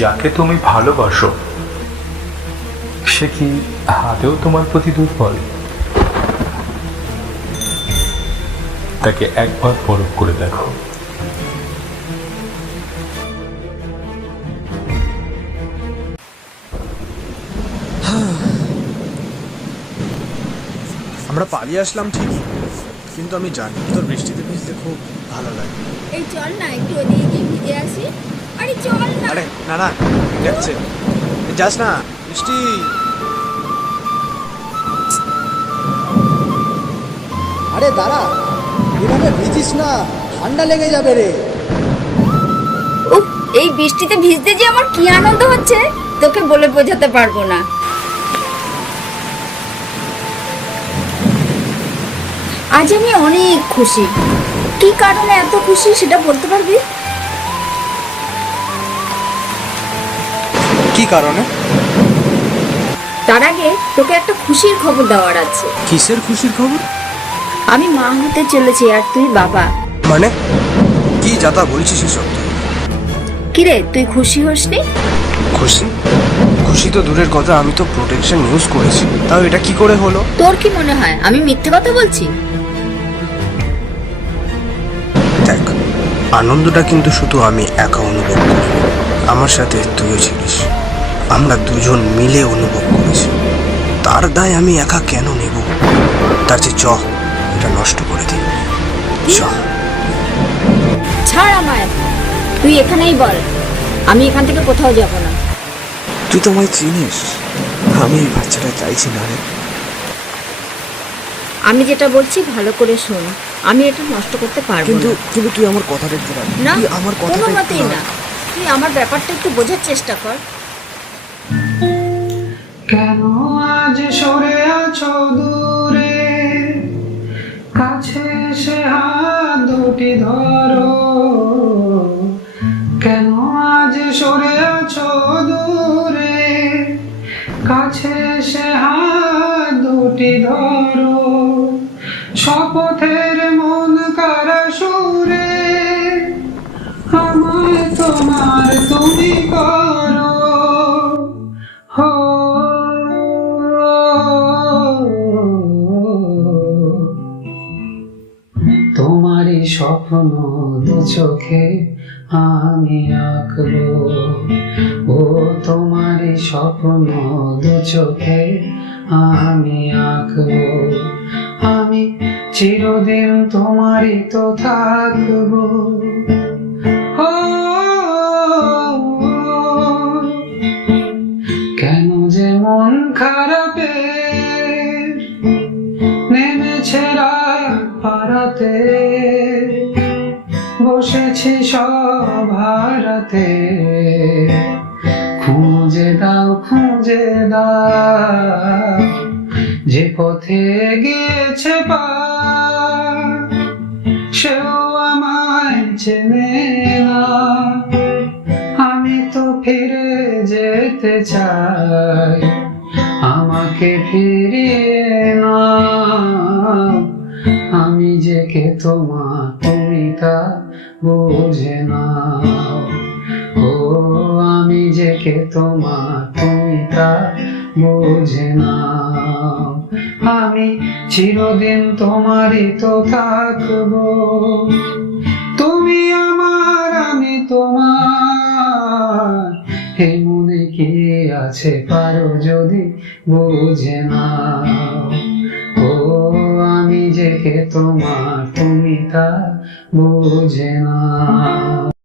যাকে তুমি ভালোবাসো সে কি আদৌ তোমার প্রতি দুর্বল? তাকে একবার পরখ করে দেখো। আমরা পালিয়ে আসলাম ঠিকই, কিন্তু আমি জানি তোর বৃষ্টিতে ভিজতে খুব ভালো লাগে। এই চল না একটু ওদিকে গিয়ে ভিজে আসি। আরে চল না। আরে না না, যাচ্ছে, যাস না বৃষ্টি। আরে দাঁড়া, এভাবে ভিজিস না, ঠান্ডা লেগে যাবে রে। উফ, এই বৃষ্টিতে ভিজতে যে আমার কি আনন্দ হচ্ছে তোকে বলে বোঝাতে পারবো না। আজ আমি অনেক খুশি। কি কারণে এত খুশি সেটা বলতে পারবি? কি কারণে? তার আগে তোকে একটা খুশির খবর দেওয়ার আছে। কিসের খুশির খবর? আমি মা হতে চলেছি আর তুই বাবা। মানে কি যাতা বলছিস এসব? কিরে, তুই খুশি হসনি? খুশি? খুশি তো দূরের কথা, আমি তো প্রোটেকশন ইউজ করেছি, তাও এটা কি করে হলো? তোর কি মনে হয় আমি মিথ্যে কথা বলছি? দেখ, আনন্দটা কিন্তু শুধু আমি একা অনুভব করি, আমার সাথে তুইও ছিলিস, আমরা দুজন মিলে অনুভব করেছি। তার দায় আমি একা কেন নেব? তার চেয়ে চ এটা নষ্ট করে দিই। চ। ছাড় আমায়, তুই এখানেই বল, আমি এখান থেকে কোথাও যাব না। তুই তো আমায় চিনিস, আমি এই বাচ্চাটা চাইছি না রে। আমি যেটা বলছি ভালো করে শোন, আমি এটা নষ্ট করতে পারবো কিন্তু না। কিন্তু তুই আমার কথাটা একটু রাখ। না, তুই আমার কোনো কথাটা মতেই একটু না। রাখ। তুই আমার ব্যাপারটা একটু বোঝার চেষ্টা কর। কেন আজ সরে আছো দূরে, কাছে এসে হাত দুটি ধরো। কেন আজ সরে আছো দূরে, কাছে এসে হাত দুটি ধরো। শপথের মন কারা সুরে, আমায় তোমার তুমি করো। হো তোমারই স্বপ্ন দু চোখে আমি আঁকবো, ও তোমারই স্বপ্ন দু চোখে আমি আঁকবো। আমি চিরদিন তোমারই তো থাকবো। ও কেন যে মন খারাপের নেমেছে রাত পারাতে, বসেছি সব হারাতে। খুঁজে দাও খুঁজে দাও, যে পথে গিয়েছে পা, সেও আমায় চেনে না। আমি তো ফিরে যেতে চাই, আমাকে ফিরিয়ে না। আমি যে কে তোমার তুমি তা বুঝে নাও, ও আমি যে কে তোমার তুমি তা বুঝে নাও। আমি চিরদিন তোমারই তো থাকবো, তুমি আমার আমি তোমার। এই মনে কি আছে পারো যদি বুঝে নাও, ও আমি যে কে তোমার তুমি তা বুঝে নাও।